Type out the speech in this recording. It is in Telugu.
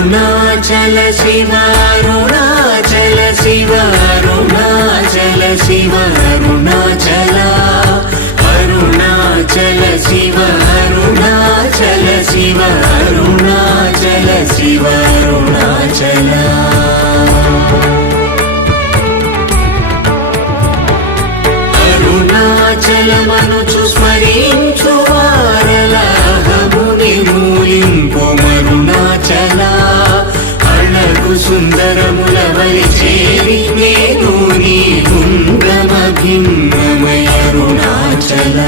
అరుణాచల శివ అరుణాచల శివ అరుణాచల శివ అరుణాచల అరుణాచల శివ అరుణాచల శివ అరుణాచల శివ అరుణాచల అరుణాచలమనుచు స్మరించు వారలాహముని మూలింపు మరుణాచల అళగు సుందరముల వలి చేరి నేను నీ గుండ్రమ భిన్నమయ అరుణాచల